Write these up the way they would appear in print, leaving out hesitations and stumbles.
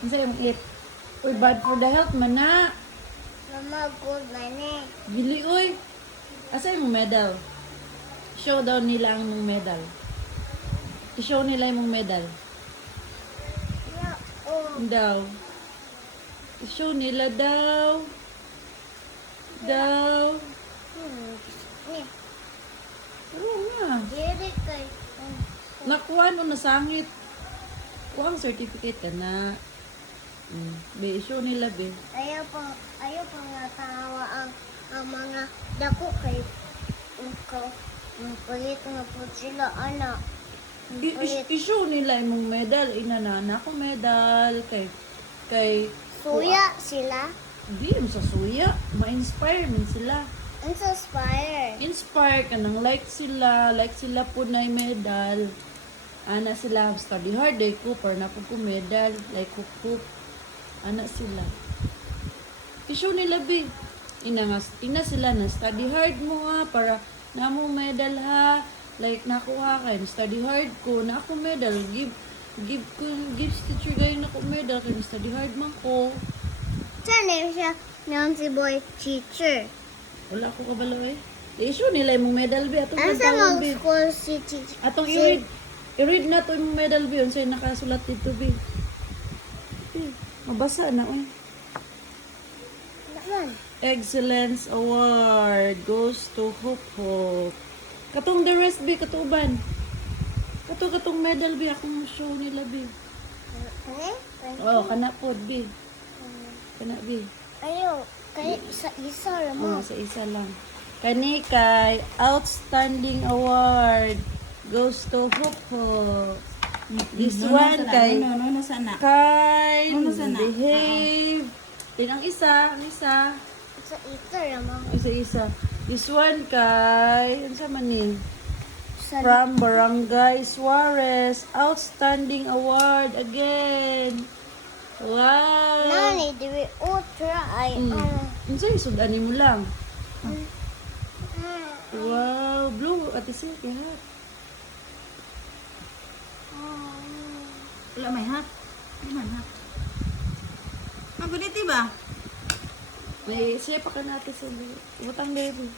Ano yung eat? Uy, bad for the health man na. Mama, good man eh. Bili, uy. Asa yung medal? Show daw nila ang mong medal. I-show nila yung mong medal. Yeah, oh. Daw. I-show nila daw. Daw. Eh, Pero nga. diri kay. Nakuha no nasangit. Kuha ang certificate ka na. Be, i-show nila, be. Ayaw pa nga tawa ang mga dako kay ang kulit nga po sila, anak. I-show nila yung mong medal. Inanana ko medal. Kay Suya sila. di mo sa suya. Ma-inspire man sila. Ang inspire. Inspire ka nang like sila po na yung medal. Ana sila study hard day ko para na po medal like cook. Ana sila. I-show nila be. Ina sila na study hard mo ha para na mo medal ha. Like nakuha kay study hard ko na ako medal give teacher gayon ako medal kay study hard man ko. Sana siya nang si boy teacher. Wala ko kabalo eh. I-show nila yung medal be atong Ano sa tawag, mga be. school si teacher? Atong i-read na to yung medal be unsay nakasulat dito be. Mabasa na oy. Naman. Excellence Award goes to Hope Hope. Katong the rest be katuban. Katong medal be akong show nila be. Eh? Oh, kana pod be. Kana be. Ayaw. Kaya isa lang mo. Oh, sa isa lang. Kani kay Outstanding Award goes to Hope Hope. This one kay kind, behave. Ang isa. Isa lang mo. Isa. This one kay, ano sa manin? Sa From Barangay Suarez, Outstanding Award again. Wow! Nani, di we ultra ay Ano sa'yo, sudanin mo lang. Wow, blue, ati siya, kaya. Wala may hat. Di man hat. Maguniti ba? May siya pa ka natin sa utang baby.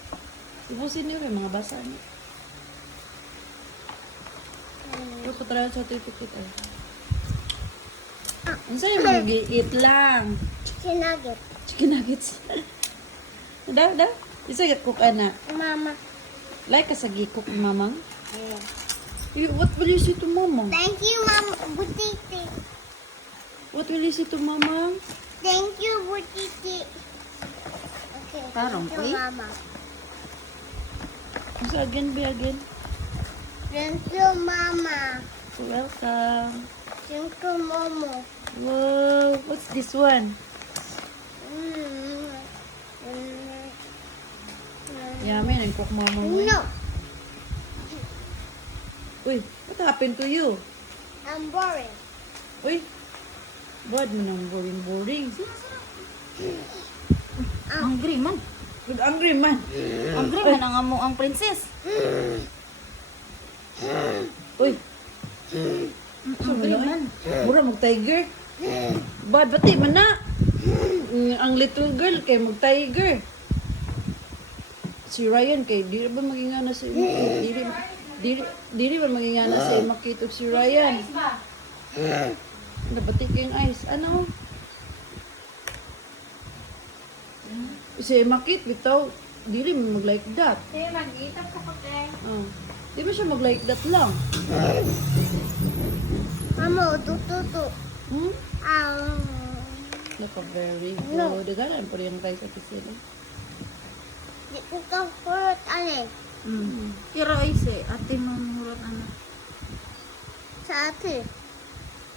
Ibusin niyo rin, mga basa niyo. Ito po talaga sa certificate ay. Ano sa'yo, mag-eat lang. chicken nugget. Chicken nuggets. Da. Isa cook na. Mama. Like ka sa gikok, mamang. What will you say to mamang? Thank you, Mama. Butiti. What will you say to mamang? Thank you, Butiti. Okay. Tarong, thank uy. you, Mama. So again, be again. Thank you, Mama. Welcome. Thank you, Momo. Wow, what's this one? Yummy, nag-cook mamang mo. No, Uy, what happened to you? I'm boring. Uy, bad mo nang boring. Angry man. Good angry man. Angry man ang amo ang princess. Uy, Angry man. mura mag-tiger. Bad, bati man na. Ang little girl kay mag-tiger. Si Ryan kay dili ba magingana sa dili ba magingana sa makita si Ryan. Nabati kay yung ice. Ano? Si makit bitaw dili mo mag-like that. Mag-itap ka pa kay. Oh. Di ba siya mag-like that lang? Mama, tututu. Naka very good. Dagalan po rin tayo sa pisila. Di ko ka purot, ane. Kira ay si ate mamurat anak. Sa ate.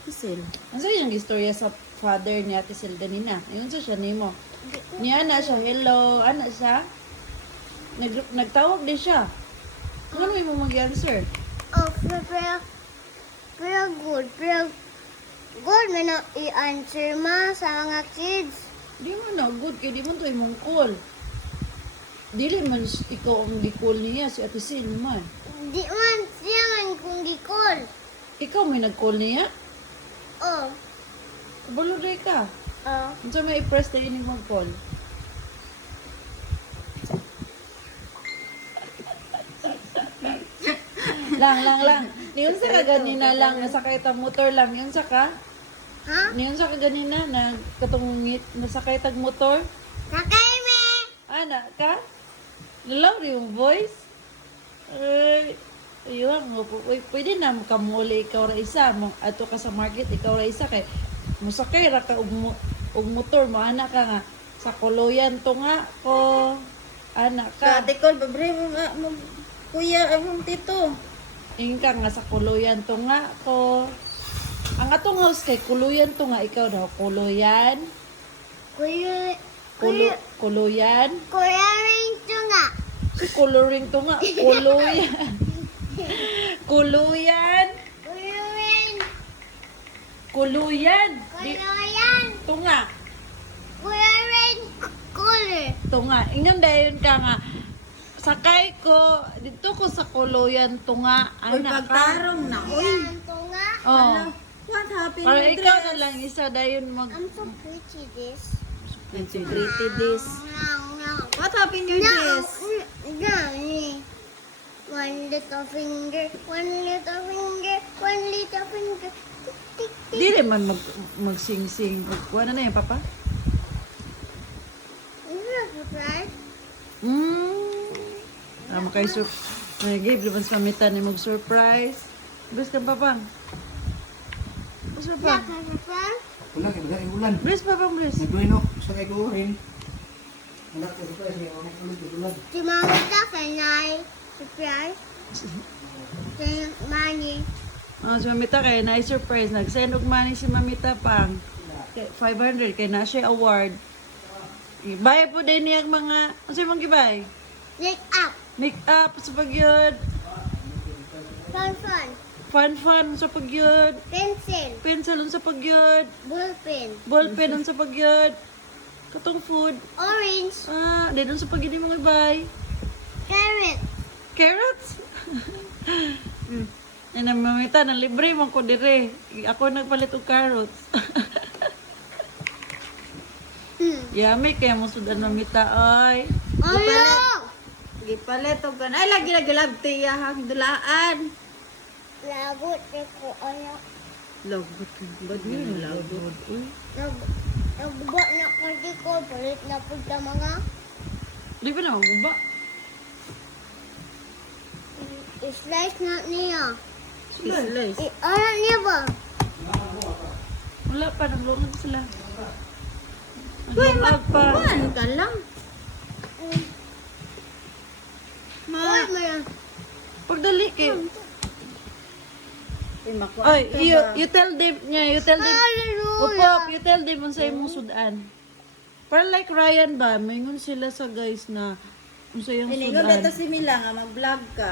Kisil. Ano sa yung istorya sa father ni Ate Silda nina? Ayun sa siya nimo. Niya na siya, hello, ano siya? Nagtawag din siya. Ano mo mag-answer? Oh, pero good. Pero good man na i-answer ma sa mga kids. Di mo na, good kaya di mo to imong call. Dili man ikaw ang di-call niya, si Ate Sil man. Di man siya man kung di call. Ikaw may nag-call niya? Oh, Kabalo day ka. Oh. Unsa may i-press na ining mag-call? lang. Niyon sa ka ganina lang, nasakay tag motor lang. Niyon sa ka? Ha? Niyon sa ka ganina, na katungit, nasakay tag motor? Sakay me! Ana ka? Lalaw yung voice? Ay, ayun, pwede na kamuli ikaw ra isa. Ato ka sa market, ikaw ra isa. Kay, musakay ra ka og motor mo. Ana ka nga, sa kuluyan to nga ko. Ana ka. Katikol, babre mo nga, mo, kuya, among tito. Ingka nga sa kuluyan to nga ko. Ang atong house kay kuluyan to nga ikaw daw kuluyan. Kuluyan. Kuya rin ito nga. Si coloring to nga kuluyan. Kuluyan. Kuya rin. Kuluyan. Kulayan. To nga. Kuya rin. Color. To nga. Ingon dayon ka nga. Sakay ko dito ko sa kuluyan to nga. Uy, Anak ka. pagtarong na, uy. Yan ito nga. Oh. What happened Para with ikaw dress? na lang isa dayon mag I'm so pretty this. Pretty this. No. What happened your dress? No. One little finger. One little finger. One little finger. Tick, tick, tick. di rin man magsing-sing. Kuha na yung papa. Is that surprise? Tama kay give libas pamitan ni mag surprise. Bes ka papang. Bes Is papang. that a surprise? Wala kay wala ulan. Bes papang bes. Nagduino sa kay ko rin. Wala kay surprise ni ako ulit ulan. Si Mama Takanay. Surprise. Si Manny. Si Mamita kay na surprise nag-send og money si Mamita pang kay 500 kay na siya award. Ibay po din niyang mga ano mong gibay? Lick up. Make up sa pagyud. Fun. Fun sa pagyud. Pencil. Pencil sa pagyud. Ballpen. Ballpen sa pagyud. Katong food. Orange. Dahil sa pagyud mo ibay. Carrot. Carrots? Yan ang mamita, na libre man ko dire. Ako nagpalit og carrots. Yummy kaya mo sudan mamita ay. Ano? Gipalit og kan. Ay, lagi labti yahang dulaan. Lagot ko anak. Lagot ka. Ba't yun lagot? Nagba na kasi ko. Palit na po sa mga Di ba na maguba? slice na niya. Slice. Ano niya ba? Wala pa, naglungag sila. Uy, Naglungag pa. Kuhan ka lang. Uy, mayroon. Pagdali kayo. Uy, makuha Ay, ka you, ba? you tell them niya, you tell them. Hallelujah. Upop, you tell them kung sa imong sudan. Para like Ryan ba, mayroon sila sa guys na kung sa iyong Iningon sudan. dito si Mila nga, mag-vlog ka.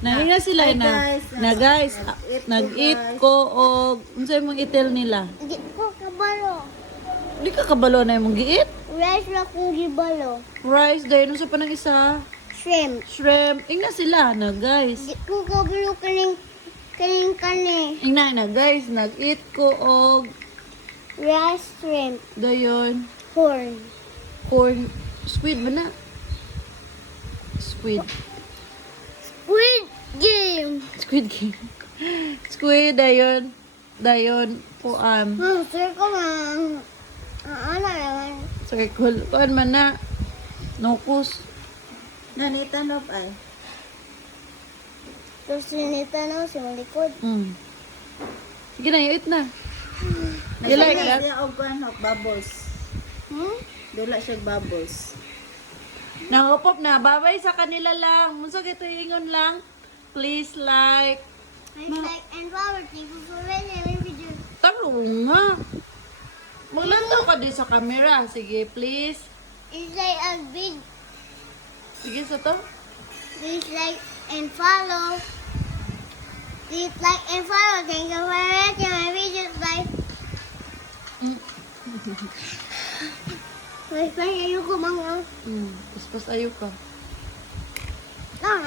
Nahinga sila Hi, na, guys. na guys, Nag-eat ko, nag-eat guys. ko o unsa imong itel nila. Hindi ko kabalo. Di ka kabalo na imong giit. Rice lang kong gibalo. Rice, dahil unsa pa ng isa. Shrimp. Shrimp. Ingna sila na guys. Hindi ko kabalo kaning. Ingna na guys, nag-eat ko og Rice, shrimp, dayon corn. corn squid ba na? Squid. Squid game. Squid game. Squid dayon. Dayon po Sir ko man. Ano naman? circle. Kuan man na. Nokus. Nanita no ay. Tapos sinita na si malikod. Sige na, eat na. You like Dila that? siya og kuhan og bubbles. Dila siya og bubbles. Nangupop na. Babay sa kanila lang. Munsa kito ingon lang. Please like. Like and Robert, thank you for watching our video. Tarong nga. Maglantaw ka din sa camera. Sige, please. It's like a big. Sige sa to. Please like and follow. Please like and follow. Thank you for watching my videos. Bye. My friend, ayoko mga. Paspas ayo ka.